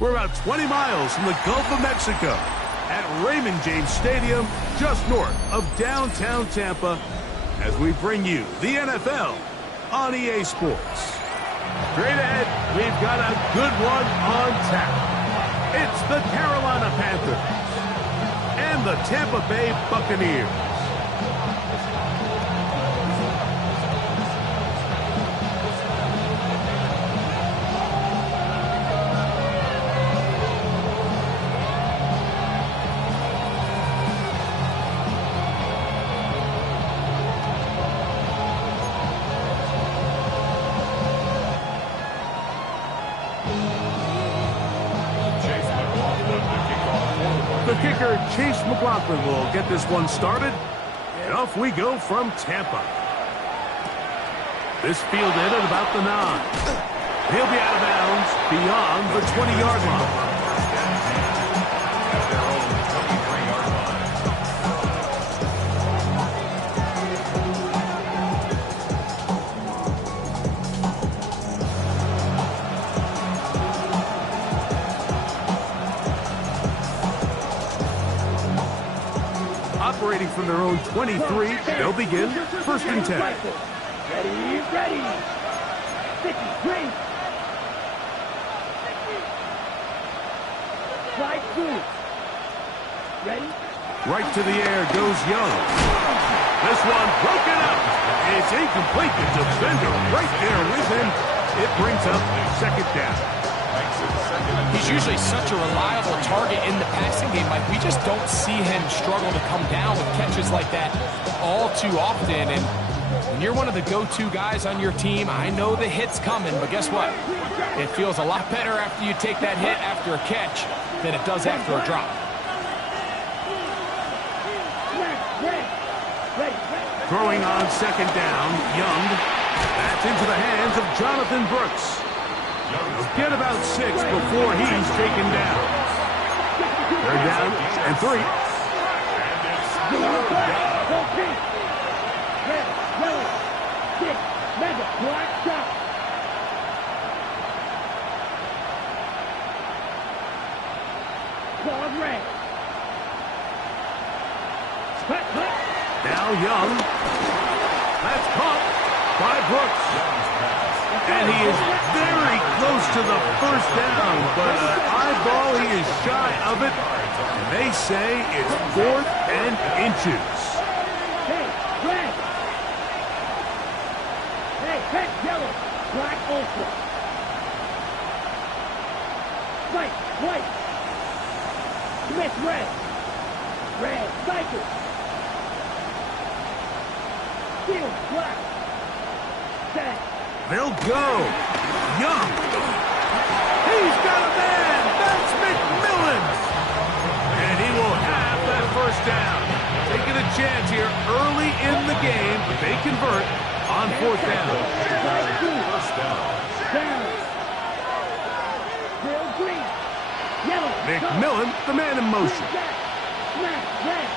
We're about 20 miles from the Gulf of Mexico at Raymond James Stadium, just north of downtown Tampa, as we bring you the NFL on EA Sports. Straight ahead, we've got a good one on tap. It's the Carolina Panthers and the Tampa Bay Buccaneers. The kicker, Chase McLaughlin, will get this one started. And off we go from Tampa. This fielded at about the 9. He'll be out of bounds beyond the 20-yard line. Operating from their own 23, they'll begin first and 10. Ready. Great. Right through. Ready? Right to the air goes Young. This one broken up. It's incomplete. The defender right there with him. It brings up second down. He's usually such a reliable target in the passing game. Like, we just don't see him struggle to come down with catches like that all too often. And when you're one of the go-to guys on your team, I know the hit's coming, but guess what? It feels a lot better after you take that hit after a catch than it does after a drop. Throwing on second down, Young. That's into the hands of Jonathan Brooks. He'll get about 6 before he's taken down. They're down and 3. Now Young. That's caught by Brooks. And he is very close to the first down, but an eyeball, he is shy of it. And they say it's 4th and inches. Hey, red. Hey, red, yellow, black, ultra. White. Smith, red. Red, cycle. Steel, black. Set. They'll go. Young. He's got a man. That's McMillan. And he will have that first down. Taking a chance here early in the game. They convert on 4th down. First down. Real green. Yellow. McMillan, the man in motion. Red.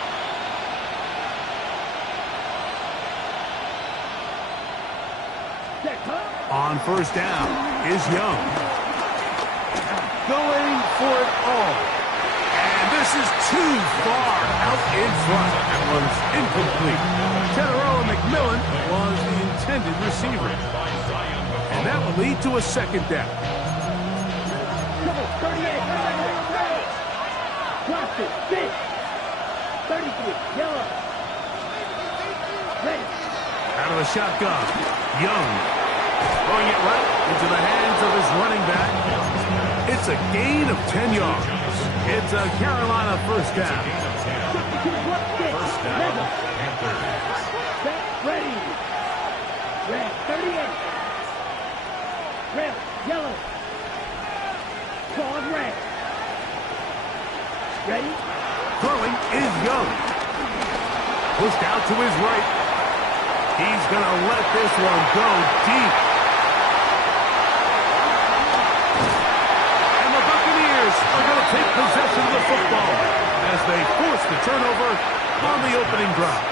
On first down is Young. Going for it all. And this is too far out in front. That one's incomplete. Teteroa McMillan was the intended receiver. And that will lead to a second down. 38. Cluster, 6. 33. Yellow. Ready. Out of the shotgun. Young. Throwing it right into the hands of his running back. It's a gain of 10 yards. It's a Carolina first down. First down. Set, ready. Red, 38. Red, yellow. Clawed red. Ready? Throwing is Young. Pushed out to his right. He's going to let this one go deep. And the Buccaneers are going to take possession of the football as they force the turnover on the opening drive.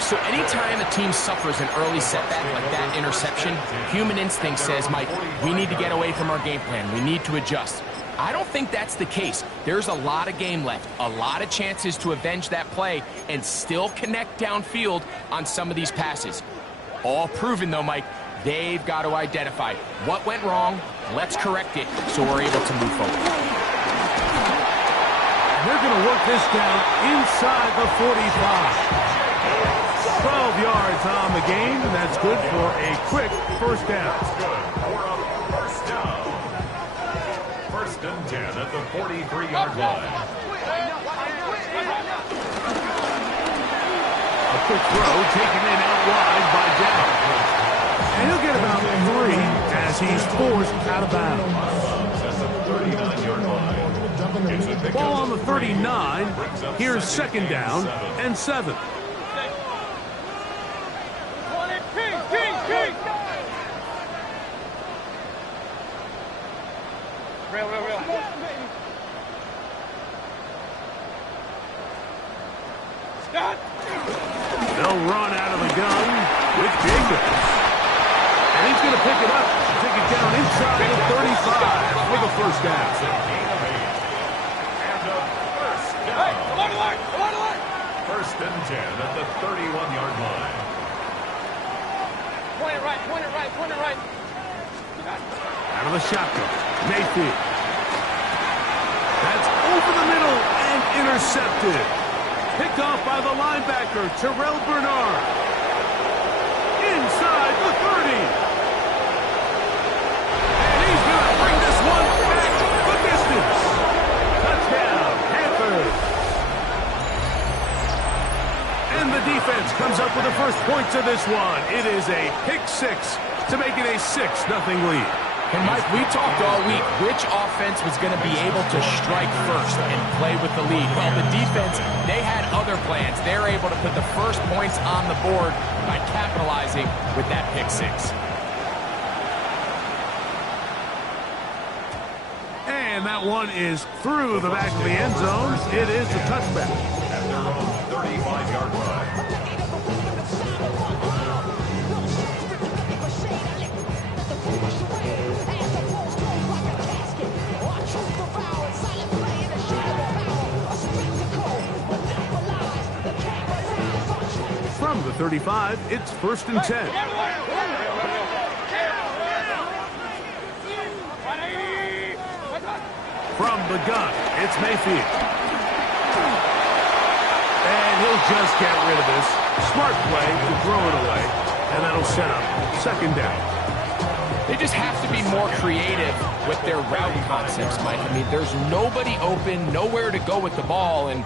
So anytime a team suffers an early setback like that interception, human instinct says, Mike, we need to get away from our game plan. We need to adjust. I don't think that's the case. There's a lot of game left, a lot of chances to avenge that play and still connect downfield on some of these passes. All proven, though, Mike. They've got to identify what went wrong, let's correct it so we're able to move forward. They're going to work this down inside the 45. 12 yards on the game, and that's good for a quick first down. First down. First and 10 at the 43-yard line. A quick throw taken in out wide by Dow. And he'll get about 3 as he's forced out of bounds. At the 39-yard line. Ball on the 39. Here's second down and 7. They'll run out of the gun with Jacobs. And he's going to pick it up, take it down inside the 35 for the first down. And a first down. First and 10 at the 31-yard line. Point it right. Out of the shotgun, Mayfield. That's over the middle and intercepted. Picked off by the linebacker, Terrell Bernard. Inside the 30. And he's going to bring this one back the distance. Touchdown, Panthers. And the defense comes up with the first points of this one. It is a pick 6 to make it a 6-0 lead. And Mike, we talked all week which offense was going to be able to strike first and play with the lead. Well, the defense, they had other plans. They're able to put the first points on the board by capitalizing with that pick 6. And that one is through the back of the end zone. It is a touchback. At their own 35-yard line. From the 35, it's first and 10. From the gun, it's Mayfield. And he'll just get rid of this. Smart play to throw it away. And that'll set up second down. They just have to be more creative with their route concepts, Mike. I mean, there's nobody open, nowhere to go with the ball, and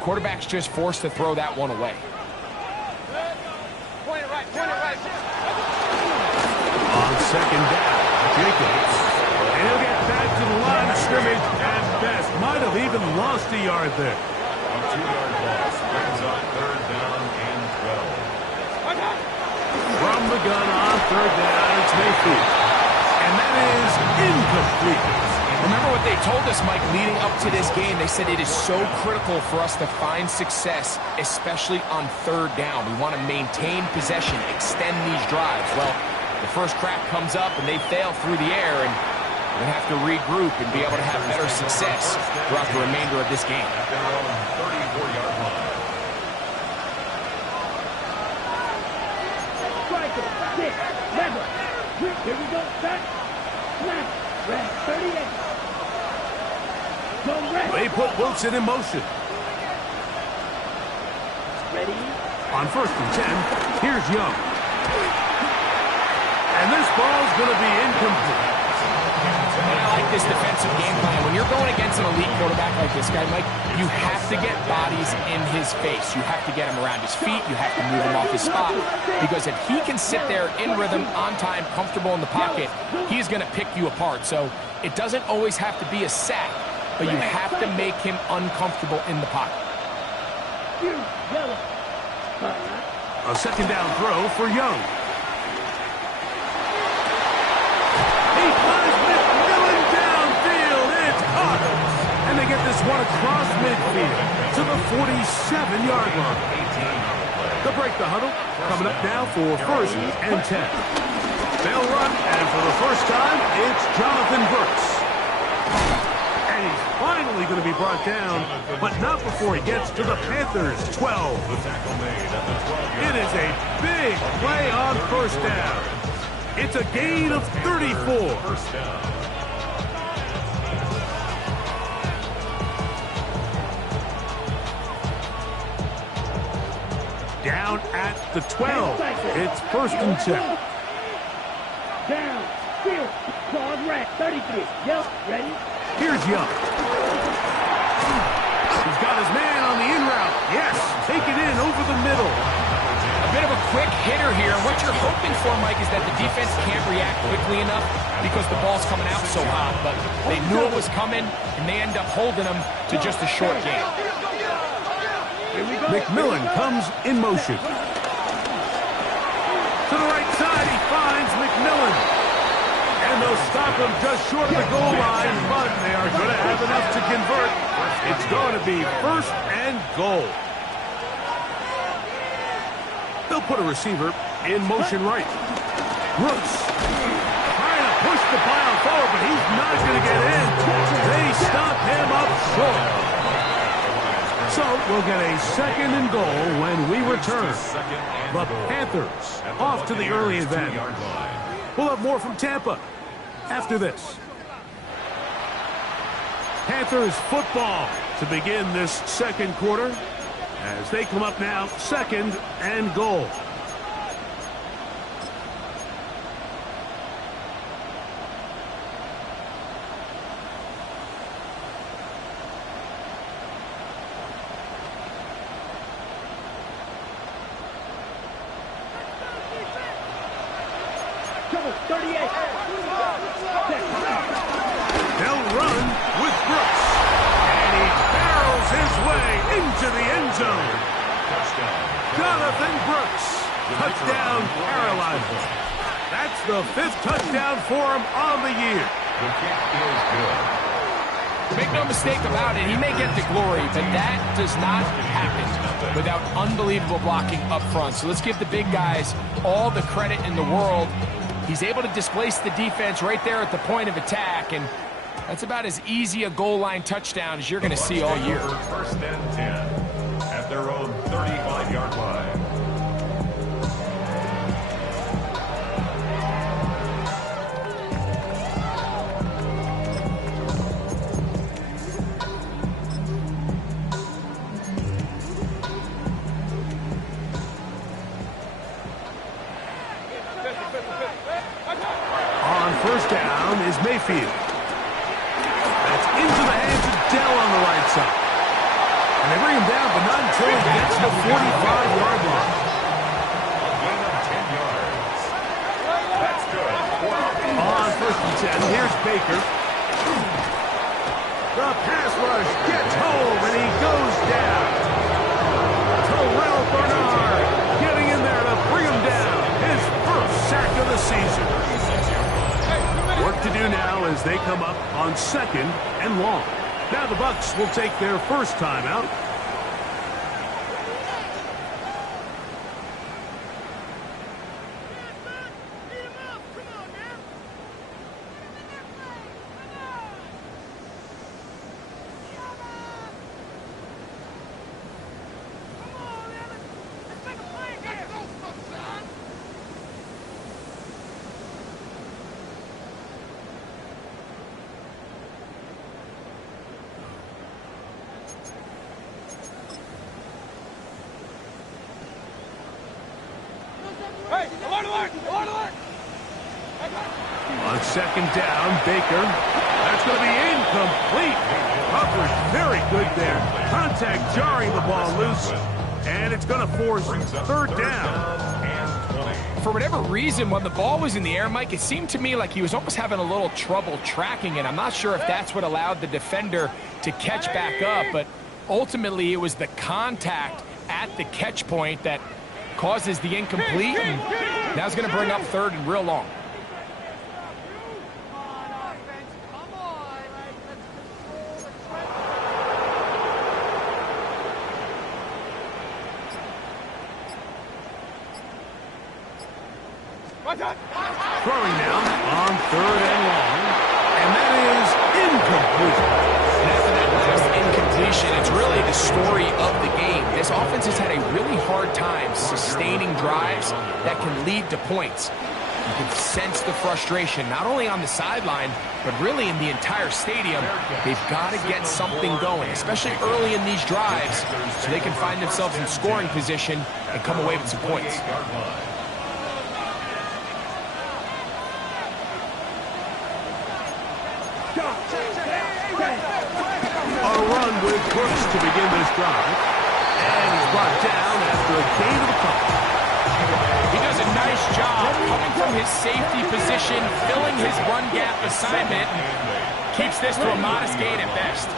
quarterback's just forced to throw that one away. On second down, Jacobs. And he'll get back to the line of scrimmage at best. Might have even lost a yard there. A 2-yard loss brings up third down and 12. From the gun on third down, it's Mayfield. And that is incomplete. Remember what they told us, Mike, leading up to this game. They said it is so critical for us to find success, especially on third down. We want to maintain possession, extend these drives. Well, the first crack comes up and they fail through the air, and we're going to have to regroup and be able to have better success throughout the remainder of this game. At their own 34-yard line. Striker, 6, level. Here we go, set. Snap. Red, 38. Zone red. They put Wilson in motion. Ready. On first and 10, here's Young. And this ball's going to be incomplete. And I like this defensive game plan. When you're going against an elite quarterback like this guy, Mike, you have to get bodies in his face. You have to get him around his feet. You have to move him off his spot. Because if he can sit there in rhythm, on time, comfortable in the pocket, he's going to pick you apart. So it doesn't always have to be a sack, but you have to make him uncomfortable in the pocket. A second down throw for Young. He flies McMillan downfield. It's caught. And they get this one across midfield to the 47-yard line. They'll break the huddle. Coming up now for first and 10. They'll run, and for the first time, it's Jonathan Brooks. And he's finally going to be brought down, but not before he gets to the Panthers' 12. It is a big play on first down. It's a gain of 34. First down. Down at the 12. It's first and 10. Down. Field. Clause red. 33. Yep. Ready? Here's Young. He's got his man on the in route. Yes, take it in over the middle. A bit of a quick hitter here. What you're hoping for, Mike, is that the defense can't react quickly enough because the ball's coming out so hot. But they knew it was coming, and they end up holding them to just a short game. McMillan comes in motion. To the right side, he finds McMillan. And they'll stop him just short of the goal line, but they are going to have enough to convert. It's going to be first and goal. They'll put a receiver in motion right. Brooks trying to push the pile forward, but he's not going to get in. They stop him up short. So we'll get a second and goal when we return. The Panthers off to the early advantage. We'll have more from Tampa after this. Panthers football to begin this second quarter as they come up now, second and goal. They'll run with Brooks. And he barrels his way into the end zone. Jonathan Brooks. Touchdown, Carolina. That's the 5th touchdown for him on the year. The kick is good. Make no mistake about it, he may get the glory, but that does not happen without unbelievable blocking up front. So let's give the big guys all the credit in the world. He's able to displace the defense right there at the point of attack, and that's about as easy a goal line touchdown as you're going to see all year. First and 10 at their own 35-yard line. First down is Mayfield. That's into the hands of Dell on the right side. And they bring him down, but not until he gets to the 45-yard line. A gain of 10 yards. That's good. On first and 10, here's Baker. The pass rush gets home, and he goes down. Terrell Bernard getting in there to bring him down. His first sack of the season. Work to do now as they come up on second and long. Now the Bucs will take their first timeout. On second down, Baker. That's going to be incomplete. Coverage very good there. Contact jarring the ball loose. And it's going to force third down. For whatever reason, when the ball was in the air, Mike, it seemed to me like he was almost having a little trouble tracking it. I'm not sure if that's what allowed the defender to catch back up, but ultimately it was the contact at the catch point that causes the incomplete. And now it's going to bring up third and real long. Throwing now on third and long. And that is incomplete. story of the game. This offense has had a really hard time sustaining drives that can lead to points. You can sense the frustration, not only on the sideline, but really in the entire stadium. They've got to get something going, especially early in these drives, so they can find themselves in scoring position and come away with some points. A run with Brooks to begin this drive. And he's brought down after a gain of a couple. He does a nice job coming from his safety position, filling his run gap assignment. Keeps this to a modest gain at best.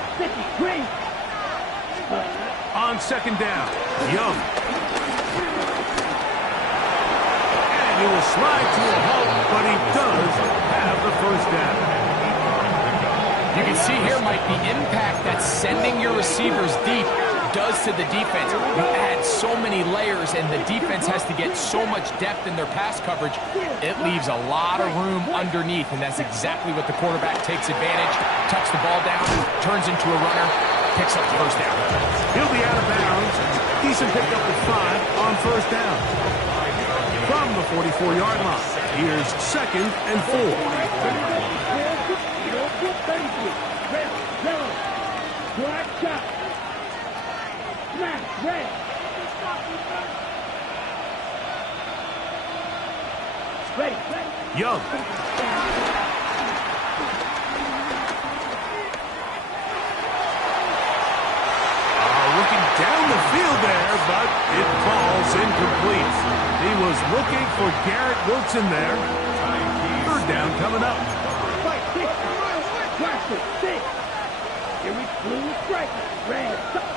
On second down, Young. And he will slide to a halt, but he does have the first down. You can see here, Mike, the impact that sending your receivers deep does to the defense. You add so many layers, and the defense has to get so much depth in their pass coverage. It leaves a lot of room underneath, and that's exactly what the quarterback takes advantage. Tucks the ball down, turns into a runner, picks up the first down. He'll be out of bounds. Decent pickup at 5 on first down. From the 44-yard line, here's second and 4. Red, yellow, black shot, smash, red. Ready, ready. Young. Looking down the field there, but it falls incomplete. He was looking for Garrett Wilson there. Third down coming up. Six. Here we blue stripe, red,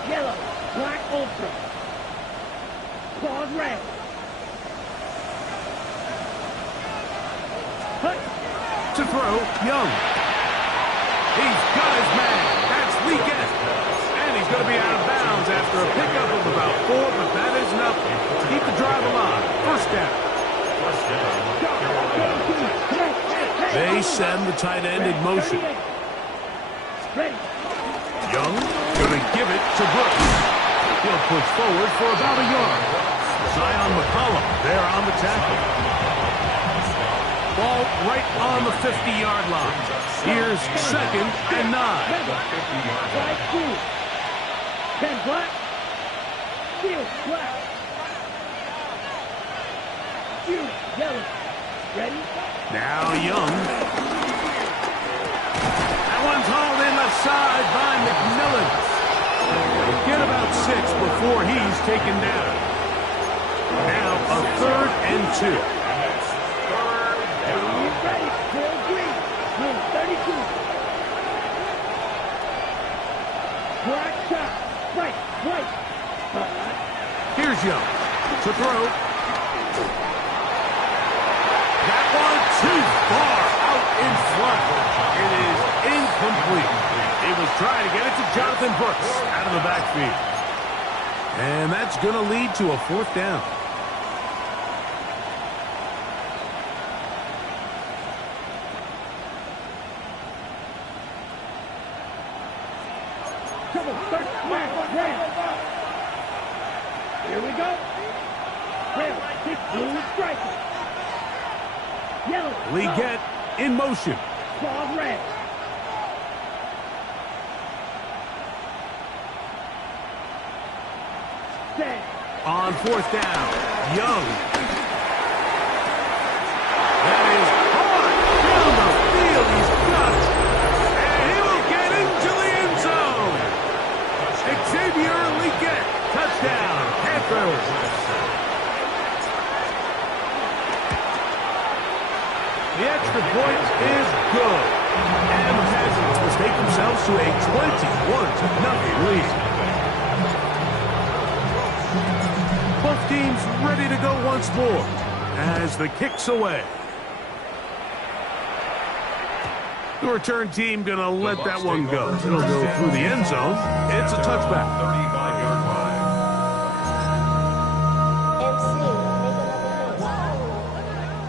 yellow, black ultra. Claws red. Hut. To throw, Young. He's got his man. That's weekend. And he's going to be out of bounds after a pickup of about 4, but that is nothing. Keep the drive alive. First down. They send the tight end in motion. Young going to give it to Brooks. He'll push forward for about a yard. Zion McCollum there on the tackle. Ball right on the 50-yard line. Here's second and 9. Black, blue. 10 black. Field black. Field yellow. Ready? Now Young. One's hauled in left side by McMillan. He'll get about 6 before he's taken down. Now a third and 2. Ready, full green, number 32. Black shot, right, white. Here's Young to throw. That one too far out in front. It is incomplete. He was trying to get it to Jonathan Brooks out of the backfield. And that's going to lead to a fourth down. Here we go. Red, big blue striker. Yellow. Leggett in motion. Claws red. Set. On fourth down, Young. That is hard down the field. He's got it. And he will get into the end zone. Xavier Leggett, touchdown, Panthers. The extra point is good. And the Panthers will take themselves to a 21-0 lead. Both teams ready to go once more as the kick's away. The return team going to let that one go. It'll go through the end zone. It's a touchback. 35-yard line.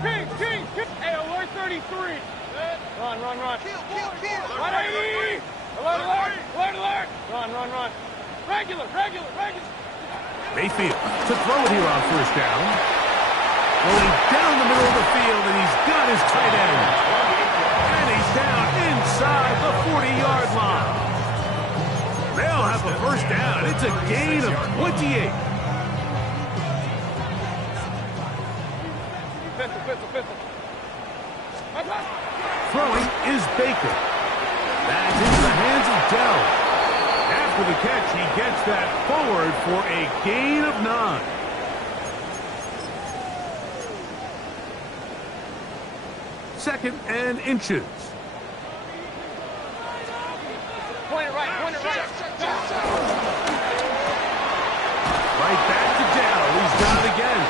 Hey, alert 33. Run. 180. Alert. Run. Regular. Mayfield to throw it here on first down. Rolling down the middle of the field, and he's got his tight end. And he's down inside the 40-yard line. They'll have a first down. It's a gain of 28. Pistol. Throwing is Baker. That's into the hands of Dell. After the catch, he gets that forward for a gain of 9. Second and inches. Point it right. Right back to Dell. He's done it again.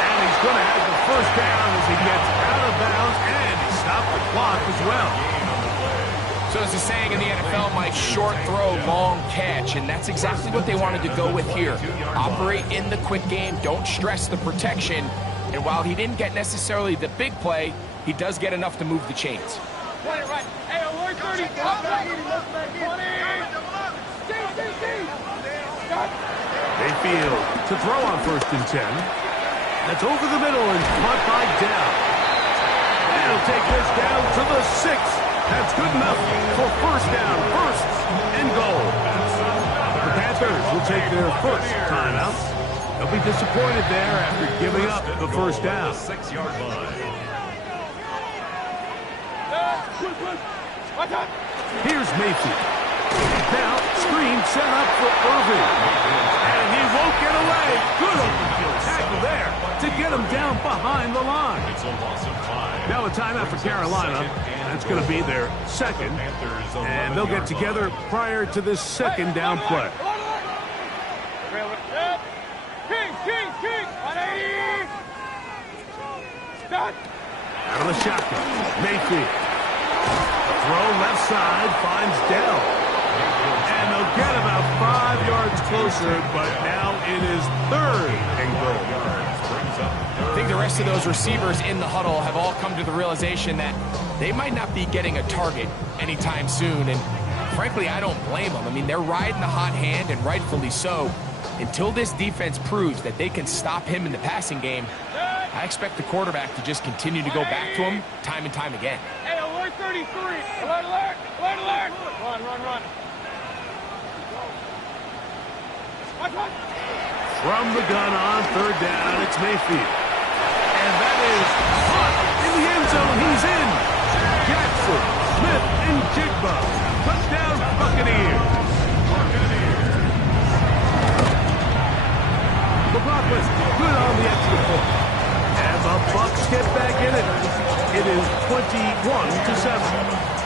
And he's going to have the first down as he gets out of bounds, and he stopped the clock as well. So as the saying in the NFL, Mike, short throw, long catch, and that's exactly what they wanted to go with here. Operate in the quick game, don't stress the protection, and while he didn't get necessarily the big play, he does get enough to move the chains. Point it right. Hey, alert 30. Mayfield to throw on first and 10. That's over the middle and caught by Dell. And he'll take this down to the 6. That's good enough for first down, first and goal. The Panthers will take their first timeout. They'll be disappointed there after giving up the first down. 6-yard line. Here's Mayfield. Now, screen set up for Irving. And he won't get away. Good open field tackle there to get him down behind the line. It's a loss of 5. Now a timeout for Carolina. That's going to be their second. And they'll get together prior to this second down play. King. 180. Stop. Out of the shotgun, Mayfield. Throw left side, finds Dell. And they'll get about 5 yards closer, but now it is third and goal. I think the rest of those receivers in the huddle have all come to the realization that they might not be getting a target anytime soon, and frankly, I don't blame them. I mean, they're riding the hot hand, and rightfully so. Until this defense proves that they can stop him in the passing game, I expect the quarterback to just continue to go back to him time and time again. Hey, alert 33. Alert. Run. From the gun on third down, it's Mayfield. And that is caught in the end zone. He's in. Jackson, Smith, and Jigba. Touchdown, Buccaneers. McLaughlin, good on the extra point. And the Bucs get back in it. It is 21-7.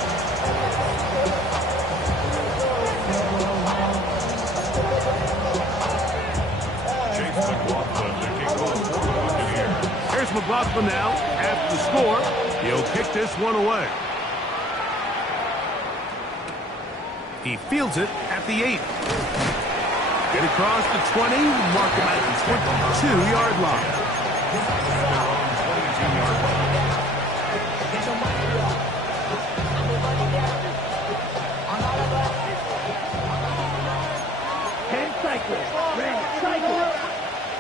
Here's McLaughlin now after the score. He'll kick this one away. He fields it at the 8. Get across the 20, mark him at the 22-yard line.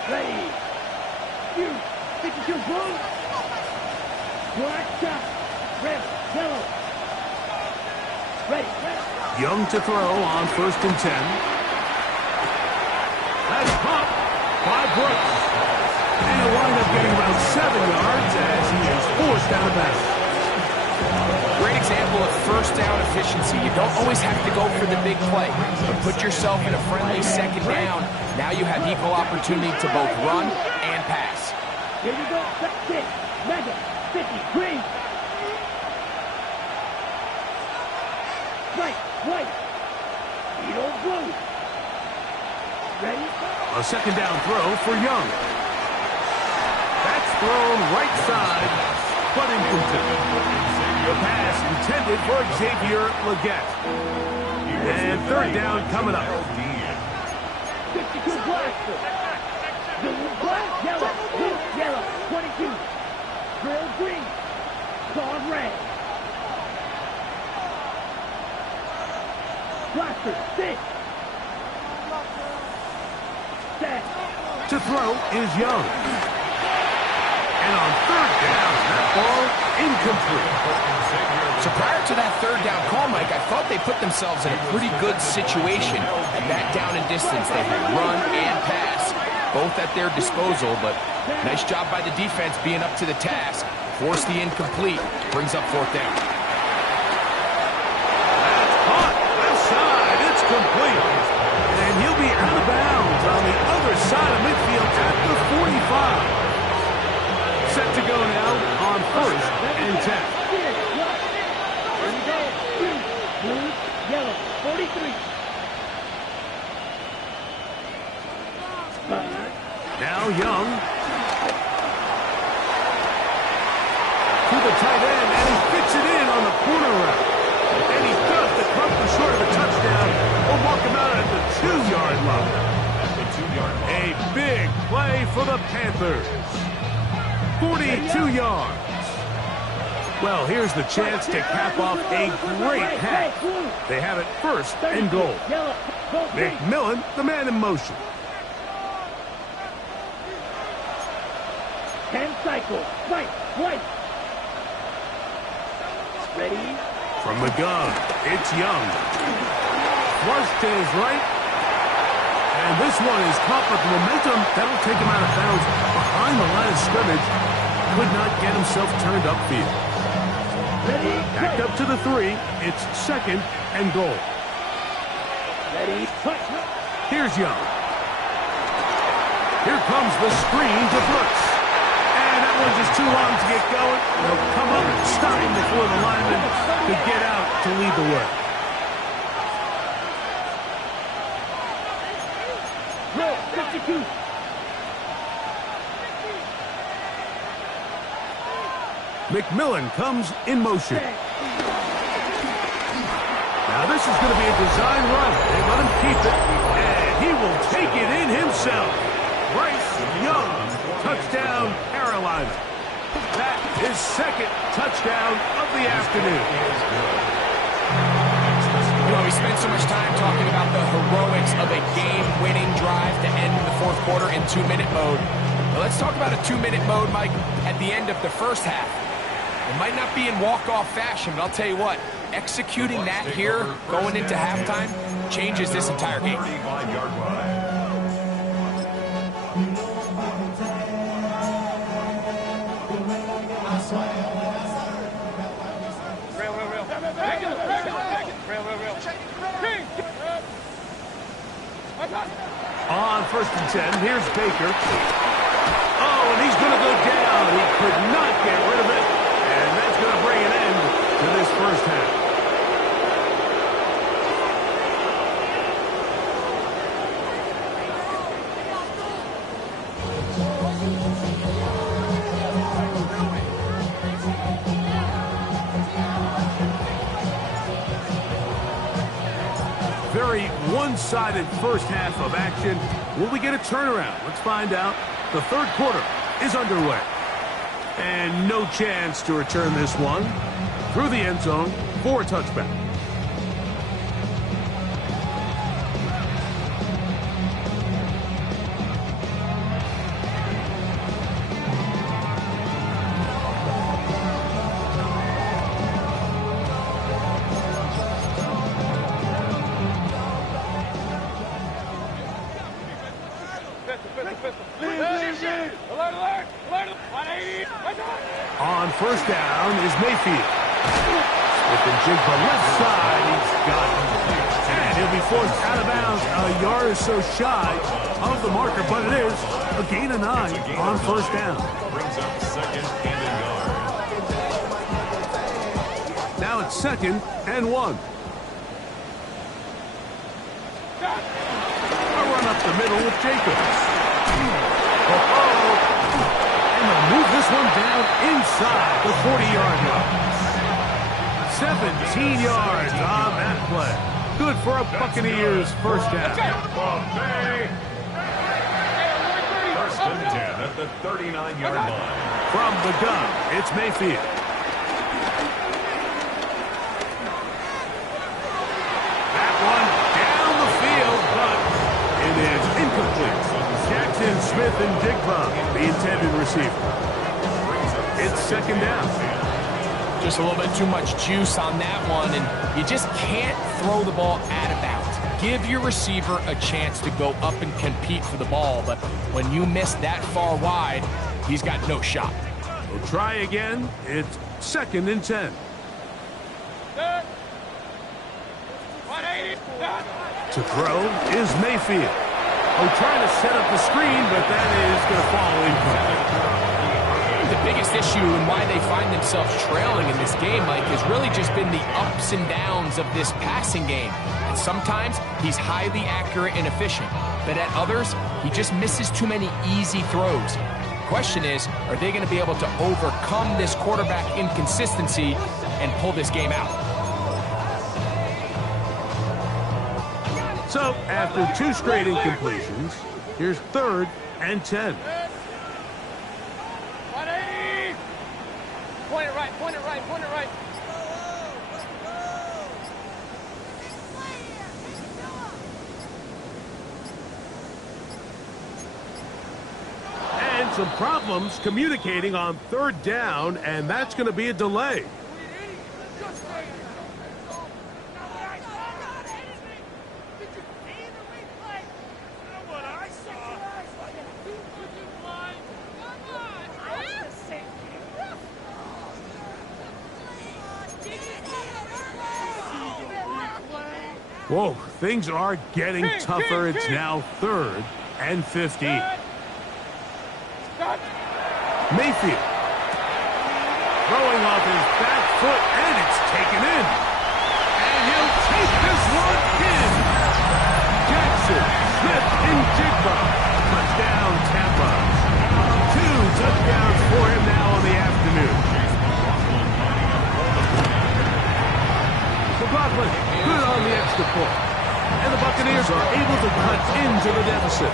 Ready. You. 52 blue. Black top. Red. Yellow. Ready. Young to throw on first and 10. That's caught by Brooks. And he'll wind up getting about 7 yards as he is forced out of bounds. Great example of first down efficiency. You don't always have to go for the big play, but put yourself in a friendly second down. Now you have equal opportunity to both run and pass. Here we go. 6. Mega. 50. Green. White. Yellow blue. Ready? A second down throw for Young. That's thrown right side, but incomplete. The pass intended for Xavier Legette. And third down coming up. 52 black. Blue, black, yellow, blue, yellow, 22. Grill green. Dog red. Blaster, 6. To throw is Young. And on third down, that ball incomplete. So prior to that third down call, Mike, I thought they put themselves in a pretty good situation at that down and distance. They had run and pass, both at their disposal, but nice job by the defense being up to the task. Force the incomplete, brings up fourth down. That's caught, left side, it's complete. And he'll be out of bounds on the other side of midfield at the 45. Set to go now on first and 10. Blue, yellow, 43. Now Young. To the tight end, and he fits it in on the corner route. And he does the comfort short of a touchdown. We'll walk him out at the 2-yard line. A big play for the Panthers. 42 yards. Well, here's the chance to cap off a great half. They have it first and goal. McMillan, the man in motion. 10 cycles. Right. Ready? From the gun, it's Young. Flush to his right. And this one is caught with momentum. That'll take him out of bounds behind the line of scrimmage. Could not get himself turned upfield. Ready? Back up to the 3. It's second and goal. Ready? Here's Young. Here comes the screen to Brooks. And that one's just too long to get going. They'll come up and stop him before the lineman could get out to lead the way. Roll, 52. McMillan comes in motion. Now this is going to be a design run. They let him keep it, and he will take it in himself. Bryce Young, touchdown, Carolina. That is second touchdown of the afternoon. You know, we spent so much time talking about the heroics of a game-winning drive to end the fourth quarter in 2-minute mode. Well, let's talk about a 2-minute mode, Mike, at the end of the first half. It might not be in walk-off fashion, but I'll tell you what, executing that here, going into halftime, changes this entire game. 35-yard line. On first and 10, here's Baker. Oh, and he's going to go down. He could not get rid of it. And that's going to bring an end to this first half. Very one-sided first half of action. Will we get a turnaround? Let's find out. The third quarter is underway. And no chance to return this one. Through the end zone for a touchback. On first down is Mayfield. Smith and Jigba left side. He's got him. And he'll be forced out of bounds a yard or so shy of the marker, but it is a gain of 9 on first down. Brings up second and a yard. Now it's second and 1. A run up the middle with Jacobs. And they'll move this one down inside the 40-yard line. 17 yards on that play. Good for a Buccaneers first down. First and 10 at the 39-yard line. From the gun, it's Mayfield. That one down the field, but it is incomplete. Smith and Jigba, the intended receiver. It's second down. Just a little bit too much juice on that one, and you just can't throw the ball out of bounds. Give your receiver a chance to go up and compete for the ball, but when you miss that far wide, he's got no shot. We'll try again. It's second and 10. To throw is Mayfield. Oh, trying to set up the screen, but that is going to fall incomplete. The biggest issue and why they find themselves trailing in this game, Mike, has really just been the ups and downs of this passing game. And sometimes he's highly accurate and efficient, but at others, he just misses too many easy throws. Question is, are they going to be able to overcome this quarterback inconsistency and pull this game out? So, after two straight incompletions, here's third and 10. Point it right, point it right, point it right. And some problems communicating on third down, and that's going to be a delay. Whoa, things are getting tougher. It's now third and 15. Mayfield throwing off his back foot, and it's taken in. And he'll take this one in. Jackson, Smith, and Jigba. Touchdown, Tampa. 2 touchdowns for him now on the afternoon. McLaughlin good on the extra point. And the Buccaneers are able to cut into the deficit.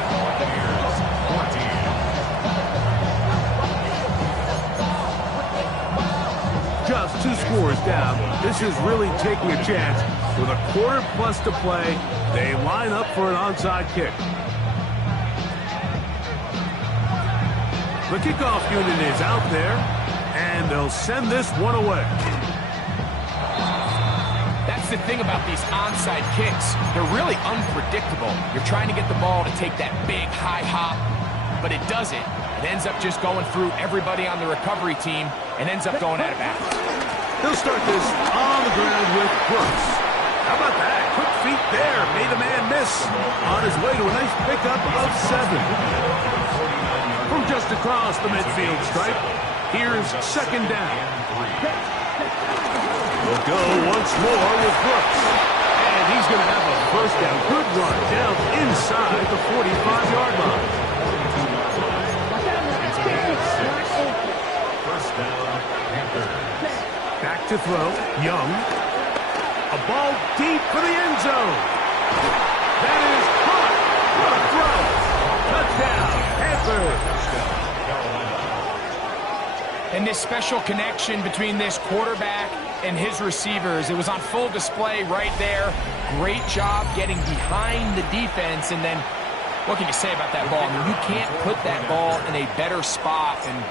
Just 2 scores down. This is really taking a chance. With a quarter plus to play, they line up for an onside kick. The kickoff unit is out there, and they'll send this one away. The thing about these onside kicks, they're really unpredictable. You're trying to get the ball to take that big high hop, but it doesn't. It ends up just going through everybody on the recovery team and ends up going out of bounds. They'll start this on the ground with Brooks. How about that? Quick feet there. Made a man miss. On his way to a nice pickup of 7. From just across the midfield stripe, here's second down. We'll go once more with Brooks. And he's going to have a first down. Good run down inside the 45-yard line. First down, Panthers. Back to throw. Young. A ball deep for the end zone. That is caught. What a throw. Touchdown, Panthers. And this special connection between this quarterback and his receivers, it was on full display right there. Great job getting behind the defense, and then what can you say about that ball? I mean, you can't put that ball in a better spot, and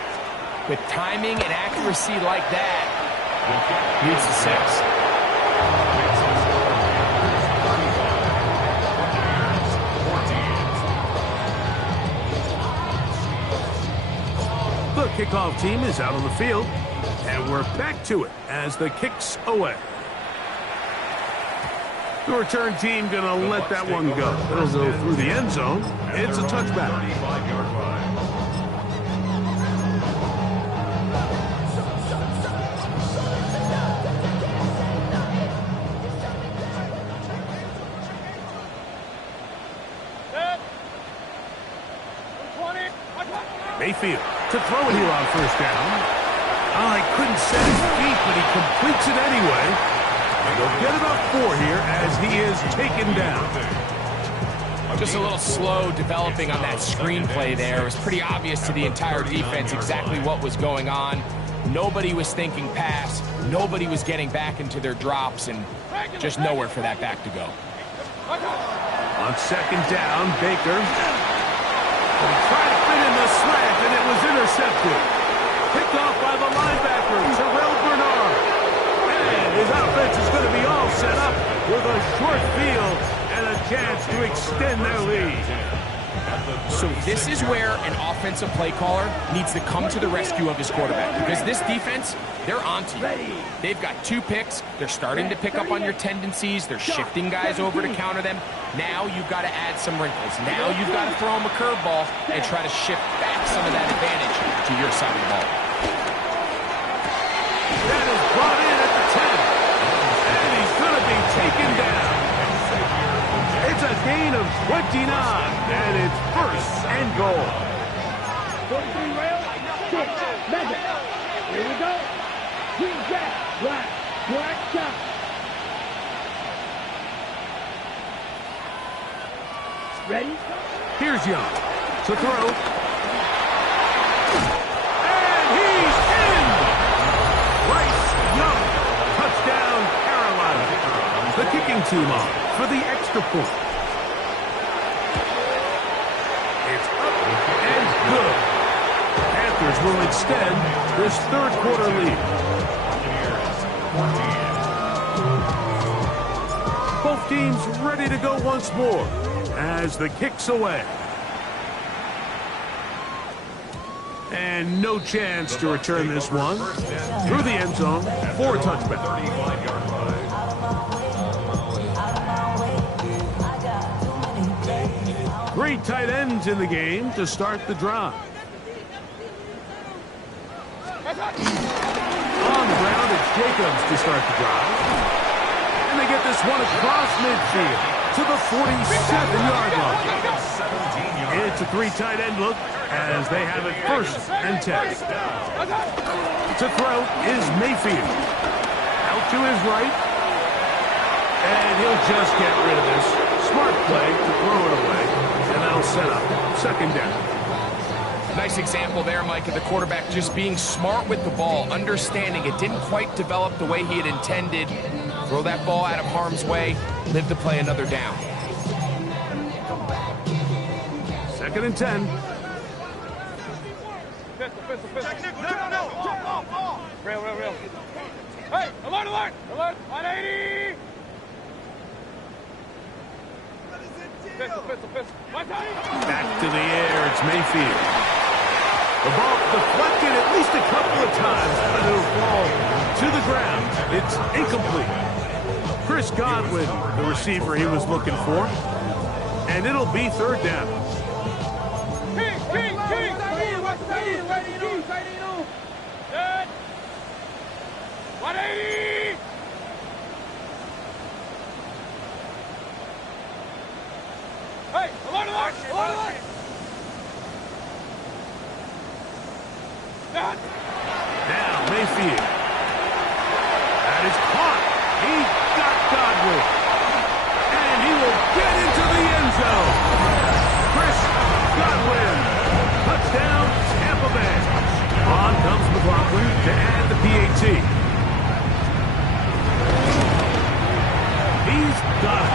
with timing and accuracy like that, leads to 6. The kickoff team is out on the field, and we're back to it as the kick's away. The return team going to let that one go. It'll go through the end zone. It's a touchback. 35-yard line. Mayfield to throw it here on first down. Oh, he couldn't set his feet, but he completes it anyway. And they'll get it up 4 here as he is taken down. Just a little slow developing on that screenplay there. It was pretty obvious to the entire defense exactly what was going on. Nobody was thinking pass. Nobody was getting back into their drops, and just nowhere for that back to go. On second down, Baker. Trying to Open in the slant, and it was intercepted. Picked off by the linebacker, Terrell Bernard. And his offense is going to be all set up with a short field and a chance to extend their lead. So this is where an offensive play caller needs to come to the rescue of his quarterback, because this defense, they're onto you. They've got 2 picks. They're starting to pick up on your tendencies. They're shifting guys over to counter them. Now you've got to add some wrinkles. Now you've got to throw them a curveball and try to shift back some of that advantage to your side of the ball. That is brought in at the 10. And he's going to be taken down. It's a gain of 29, and it's first and goal. 43 rail, 6, mega. Here we go. Green jack, black shot. Ready? Here's Young to throw. And he's in! Bryce Young, touchdown Carolina. The kicking team on for the extra point. It's up and good. Panthers will extend this third quarter lead. Both teams ready to go once more as the kick's away. And no chance to return this one through the end zone for a touchback. Great tight ends in the game to start the drive. On the ground, it's Jacobs to start the drive. And they get this one across midfield to the 47-yard line. It's a 3 tight end look as they have it first and 10. To throw is Mayfield. Out to his right. And he'll just get rid of this. Smart play to throw it away. And that'll set up second down. Nice example there, Mike, of the quarterback just being smart with the ball, understanding it didn't quite develop the way he had intended. Throw that ball out of harm's way, live to play another down. Second and 10. Real. Hey, alert! 180! Pistol. Back to the air, it's Mayfield. The ball deflected at least a couple of times, but it'll fall to the ground. It's incomplete. Chris Godwin, the receiver he was looking for. And it'll be third down. King! Good! 180! Hey, alert! Now Mayfield. That is caught. He got Godwin. And he will get into the end zone. Chris Godwin. Touchdown, Tampa Bay. On comes McLaughlin to add the PAT. He's got it.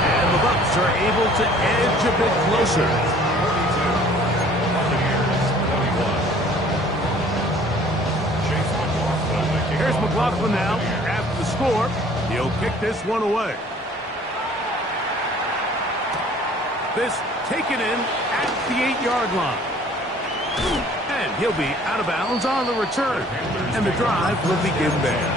And the Bucs are able to edge a bit closer. Here's McLaughlin now. After the score, he'll kick this one away. This taken in at the 8-yard line. And he'll be out of bounds on the return. And the drive will begin there.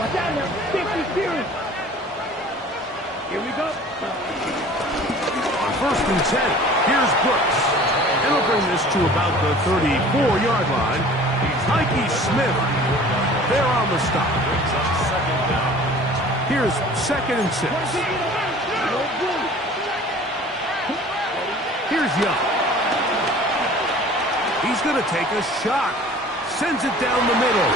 Watch out now. 50 series. Here we go. On first and 10, here's Brooks. And he'll bring this to about the 34-yard line. Mikey Smith there on the stop. Here's second and 6. Here's Young. He's going to take a shot. Sends it down the middle.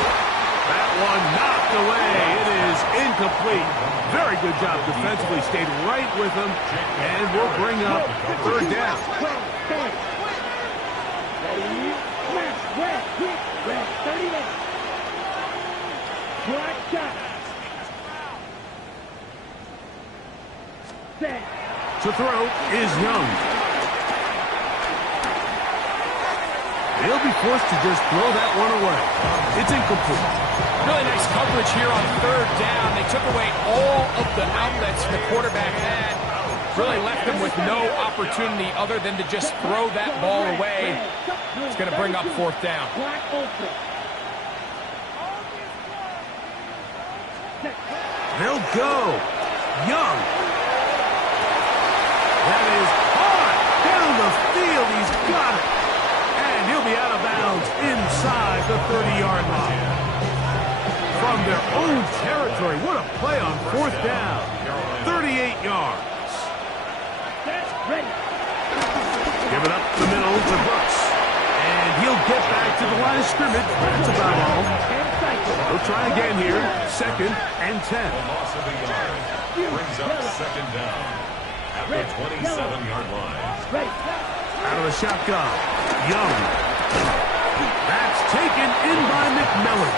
That one knocked away. It is incomplete. Very good job defensively. Stayed right with him. And we'll bring up third down. Red, 30 minutes. Black shot. To throw is Young. He'll be forced to just throw that one away. It's incomplete. Really nice coverage here on third down. They took away all of the outlets the quarterback had. Really left him with no opportunity other than to just throw that ball away. It's going to bring up fourth down. They'll go. Young. That is hard. Down the field. He's got it. And he'll be out of bounds inside the 30-yard line. From their own territory. What a play on fourth down. 38 yards. Give it up the middle to Brooks. And he'll get back to the line of scrimmage. That's about all. He'll try again here. 2nd and 10. Loss of a yard. Brings up second down at the 27-yard line. Out of the shotgun. Young. That's taken in by McMillan.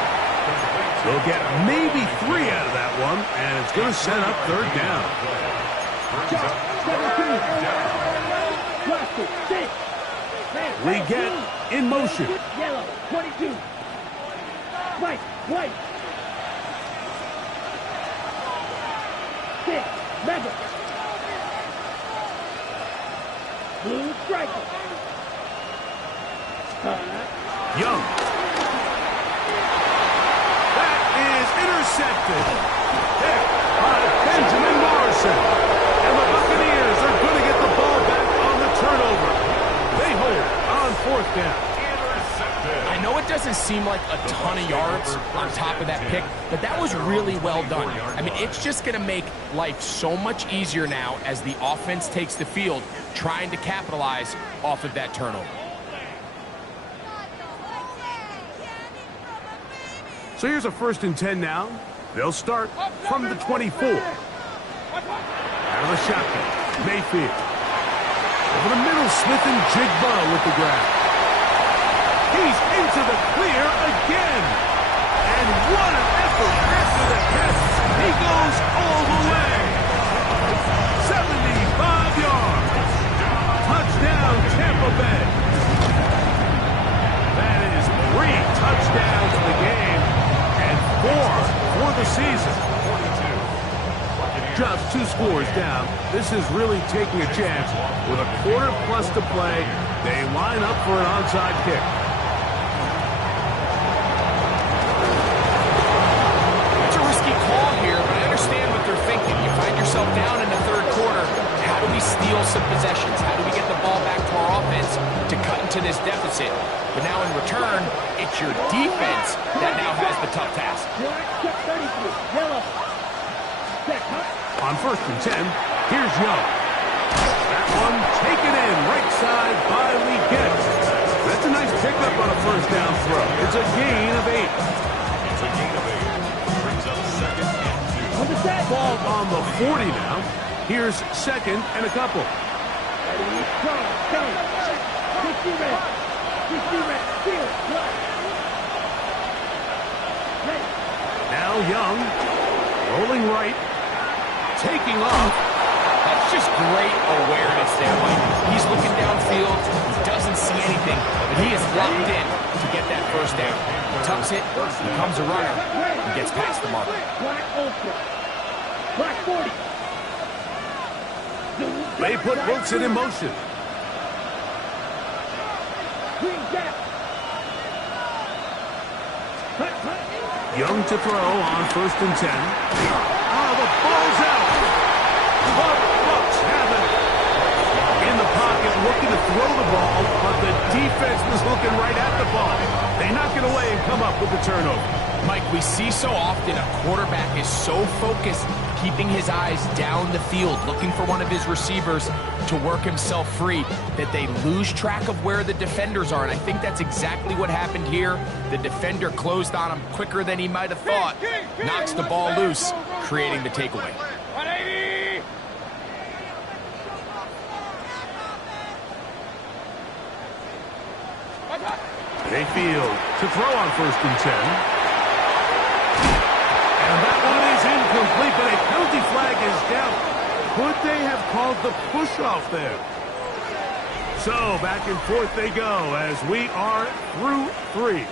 They'll get maybe 3 out of that one, and it's going to set up third down. We get in motion. Yellow, 22. White. 6, rebel. Blue striker. Young. That is intercepted. Hit by Benjamin Morrison. And the Buccaneers are going to get the ball back on the turnover. They hold on fourth down. I know it doesn't seem like a ton of yards on top of that pick, but that was really well done. I mean, it's just going to make life so much easier now as the offense takes the field, trying to capitalize off of that turnover. So here's a 1st and 10 now. They'll start from the 24. Out of the shotgun, Mayfield. Over the middle, Smith and Jigba with the grab. He's into the clear again. And what an effort after the catch. He goes all the way. 75 yards. Touchdown, Tampa Bay. That is 3 touchdowns in the game and 4 for the season. Just 2 scores down. This is really taking a chance. With a quarter plus to play, they line up for an onside kick. Call here, but I understand what they're thinking. You find yourself down in the third quarter. How do we steal some possessions? How do we get the ball back to our offense to cut into this deficit? But now in return, it's your defense that now has the tough task. On 1st and 10, here's Young. That one taken in right side by Leggett. That's a nice pickup on a 1st down throw. It's a gain of 8. It's a gain of 8. Ball on the 40 now. Here's 2nd and a couple. Now Young, rolling right, taking off. That's just great awareness there, Mike. He's looking downfield. He doesn't see anything, but he is locked in to get that 1st down. He tucks it, becomes a runner, and gets past the mark. Black 40. They put Wilson in motion. Green gap. Young to throw on 1st and 10. Oh, the ball's out. The Bucs have it. In the pocket, looking to throw the ball, but the defense was looking right at the ball. They knock it away and come up with the turnover. Mike, we see so often a quarterback is so focused, keeping his eyes down the field, looking for one of his receivers to work himself free, that they lose track of where the defenders are. And I think that's exactly what happened here. The defender closed on him quicker than he might have thought, knocks the ball loose, creating the takeaway. 180! Mayfield to throw on 1st and 10. And that one is incomplete, but a penalty flag is down. Could they have called the push-off there? So back and forth they go as we are through 3.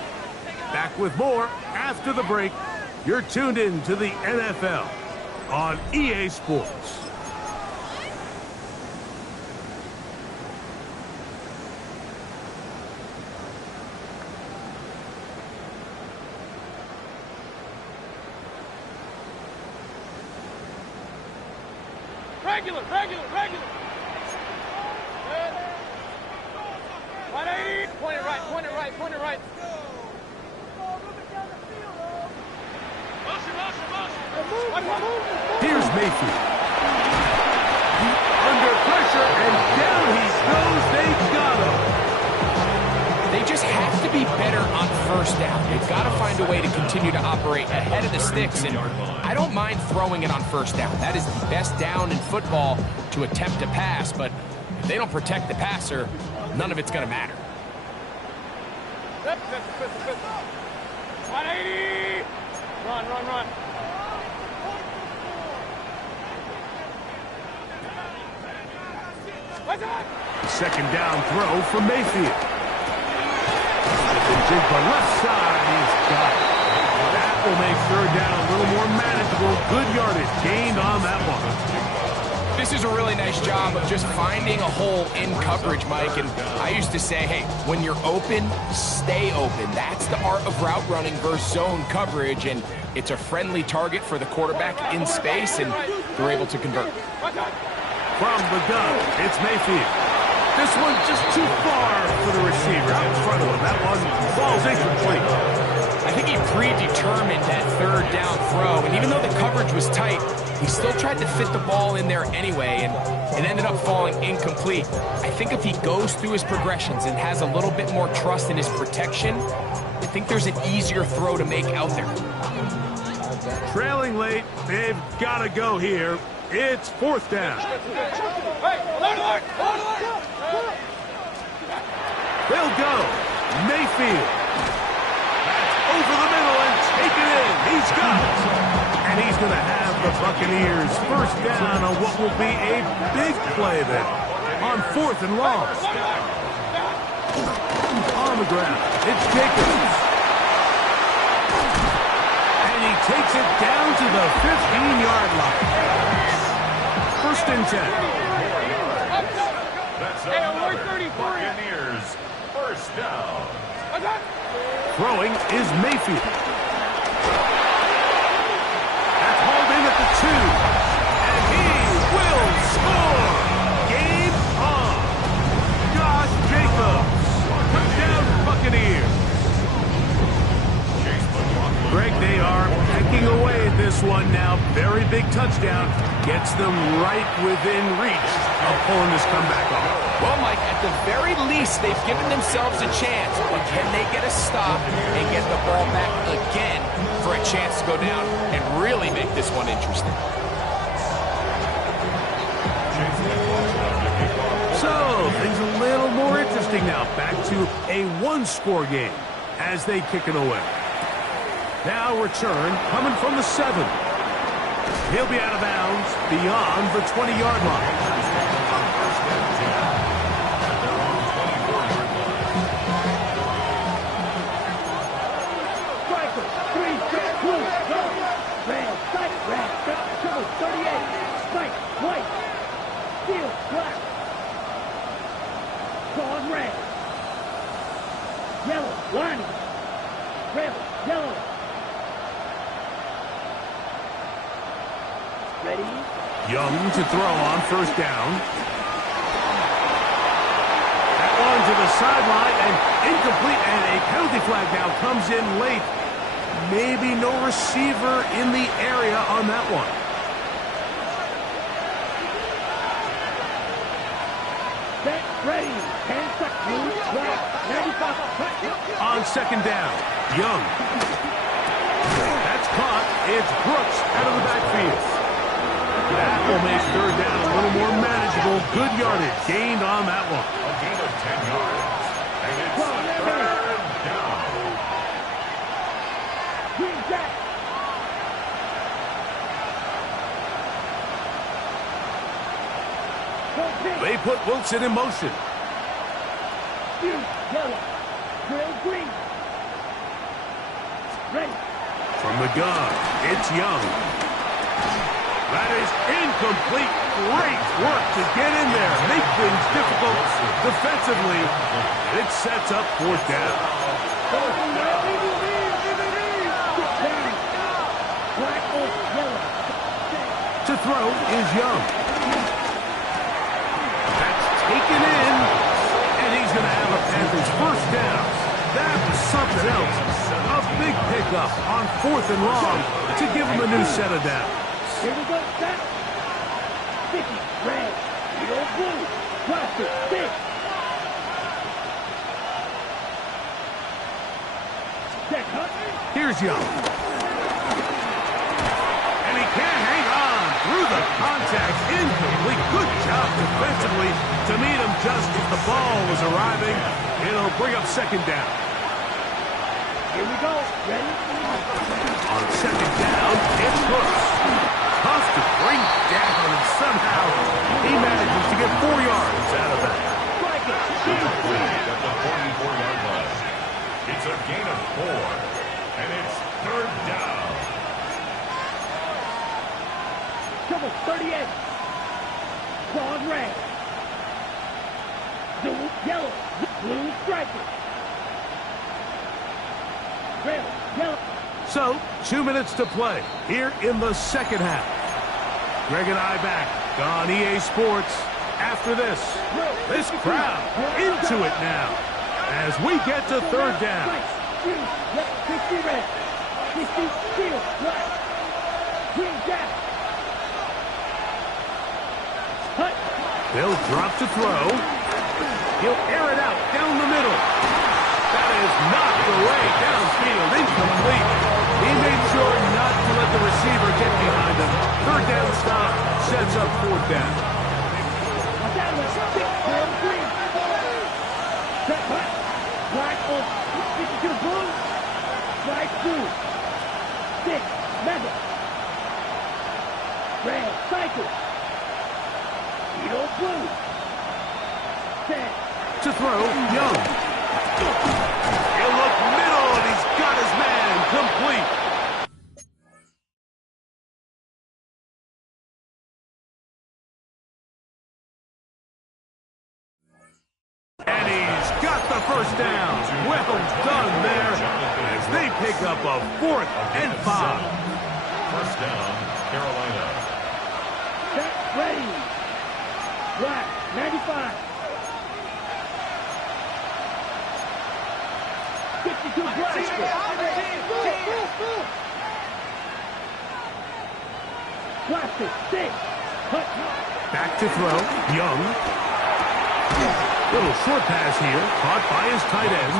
Back with more after the break. You're tuned in to the NFL on EA Sports. Regular. 180. Point it right. Here's Mayfield. Under pressure, and down he goes. They got him. They just have to be better on first down. They've got to find a way to continue to operate ahead of the sticks, and I don't mind throwing it on first down. That is the best down in football to attempt to pass, but if they don't protect the passer, none of it's going to matter. 180. Run. Second down throw for Mayfield. The left side, he's got it. That will make third down a little more manageable. Good yardage gained on that one. This is a really nice job of just finding a hole in coverage, Mike. And I used to say, hey, when you're open, stay open. That's the art of route running versus zone coverage. And it's a friendly target for the quarterback in space, and they're able to convert. From the gun, it's Mayfield. This one's just too far for the receiver out in front of him. That one falls incomplete. I think he predetermined that third down throw, and even though the coverage was tight, he still tried to fit the ball in there anyway, and it ended up falling incomplete. I think if he goes through his progressions and has a little bit more trust in his protection, I think there's an easier throw to make out there. Trailing late, they've got to go here. It's fourth down. Alert! They'll go. Mayfield. That's over the middle and taken in. He's got it. And he's going to have the Buccaneers first down on what will be a big play there on 4th and long. On the ground, it's Jacobs. And he takes it down to the 15-yard line. First and 10. Buccaneers, first down. Throwing is Mayfield. That's hauled in at the 2. And he will score. Game on. Josh Jacobs. Touchdown Buccaneers. Greg, they are pecking away at this one now. Very big touchdown. Gets them right within reach of pulling this comeback off. Well, Mike, at the very least, they've given themselves a chance, but can they get a stop and get the ball back again for a chance to go down and really make this one interesting? So, things a little more interesting now. Back to a one-score game as they kick it away. Now return coming from the 7. He'll be out of bounds beyond the 20-yard line. Young to throw on first down. That one to the sideline and incomplete, and a penalty flag now comes in late. Maybe no receiver in the area on that one. Set, ready, 10 seconds, 95. On second down, Young. That's caught. It's Brooks out of the backfield. That will make third down a little more manageable. Good yardage gained on that one. A gain of 10 yards. And it's third down. Green Jack. They put Wilson in motion. Yellow. Drill green. Ready. From the gun, it's Young. That is incomplete. Great work to get in there. Make things difficult defensively. It sets up fourth down. To throw is Young. That's taken in. And he's going to have a Panthers first down. That was something else. A big pickup on 4th and long to give him a new set of downs. Here we go, stop. Sticky, red, yellow, blue, plastic, stick. Check, huh? Here's Young. And he can't hang on through the contact. Incomplete. Good job defensively to meet him just as the ball was arriving. It'll bring up second down. Here we go. Ready? On second down, it's Brooks. Tough to bring down, and somehow he manages to get 4 yards out of that. Strike it. Complete at the 44-yard line. It's a gain of 4, and it's third down. Double 38. Clawed red. Blue, yellow, blue striker. Red, yellow. So, 2 minutes to play here in the second half. Greg and I back on EA Sports. After this crowd into it now as we get to third down. 50 red, 50 steel, black, green down. Hut. They'll drop to throw. He'll air it out down the middle. That is knocked away downfield, incomplete. He made sure not to let the receiver get behind him. Third down stop sets up fourth down. That was six, red, green. Check, hut. Black, old, 52 blue. Black, blue. Six, mega. Red, cycle. Yellow, blue. 10. To throw, Young. He'll look middle, and he's got his man complete. And he's got the first down. Well done there as they pick up a 4th and 5. First down, Carolina. Set, ready. Black, 95. 52 black. Plastic, 6. Hut. Back to throw, Young. Little short pass here, caught by his tight end.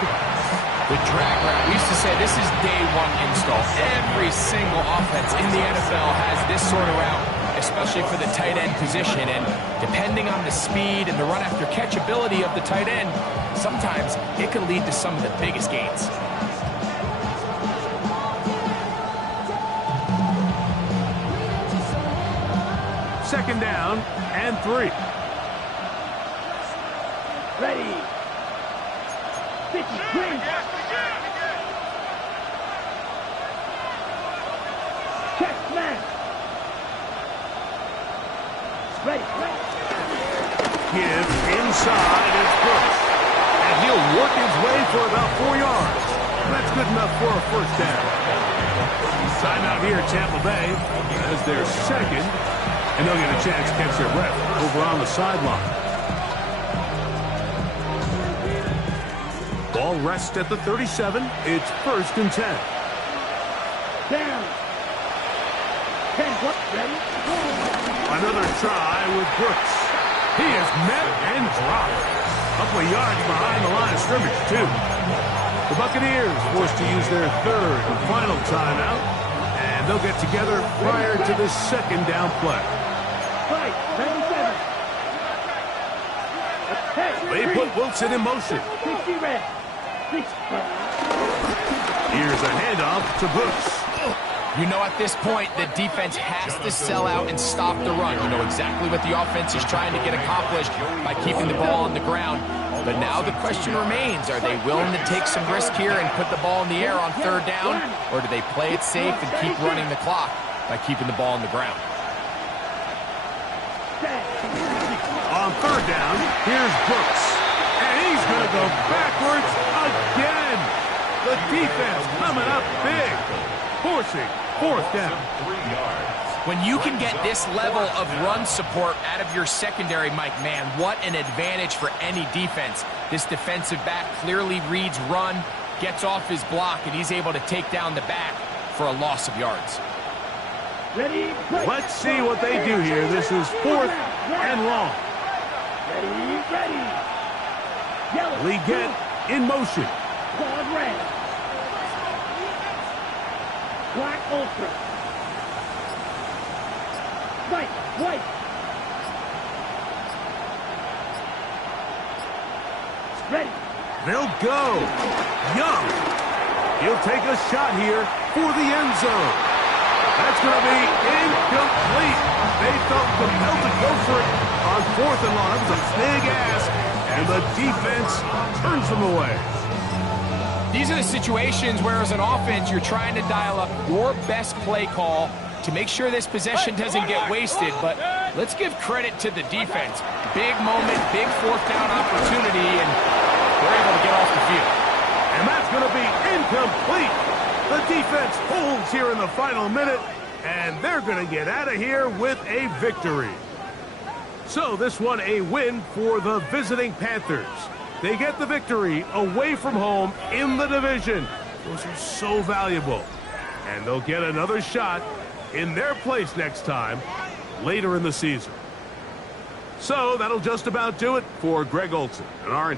The drag route. We used to say this is day one install. Every single offense in the NFL has this sort of route, especially for the tight end position. And depending on the speed and the run after catch ability of the tight end, sometimes it can lead to some of the biggest gains. Second down and 3. Ready. 50 green. Check, man. Ready. Give inside, it's Brooks. And he'll work his way for about 4 yards. That's good enough for a first down. Timeout here at Tampa Bay as their second. And they'll get a chance to catch their breath over on the sideline. Ball rests at the 37. It's 1st and 10. Down. 10, what? Ready? Another try with Brooks. He is met and dropped. A couple of yards behind the line of scrimmage, too. The Buccaneers forced to use their 3rd and final timeout. And they'll get together prior to the second down play. Right, 97. Hey, They put Wilson in motion. 60 red. 6. Here's a handoff to Brooks. You know at this point the defense has to sell out and stop the run. You know exactly what the offense is trying to get accomplished by keeping the ball on the ground. But now the question remains, are they willing to take some risk here and put the ball in the air on third down? Or do they play it safe and keep running the clock by keeping the ball on the ground? On third down, here's Brooks. And he's going to go backwards again. The defense coming up big, forcing fourth down. 3 yards. When you can get this level of run support out of your secondary, Mike, man, what an advantage for any defense. This defensive back clearly reads run, gets off his block, and he's able to take down the back for a loss of yards. Ready, Let's see what they do here. This is fourth and long. ready. Yellow. Lee get in motion. Quad red. Black ultra. White. Ready. They'll go. Young. He'll take a shot here for the end zone. That's going to be incomplete. They felt compelled to go for it on fourth and long. That was a big ask, and the defense turns them away. These are the situations where, as an offense, you're trying to dial up your best play call to make sure this possession doesn't get wasted. But let's give credit to the defense. Big moment, big fourth down opportunity, and they're able to get off the field. And that's going to be incomplete. The defense holds here in the final minute, and they're going to get out of here with a victory. So this one a win for the visiting Panthers. They get the victory away from home in the division. Those are so valuable. And they'll get another shot in their place next time later in the season. So that'll just about do it for Greg Olson and our entire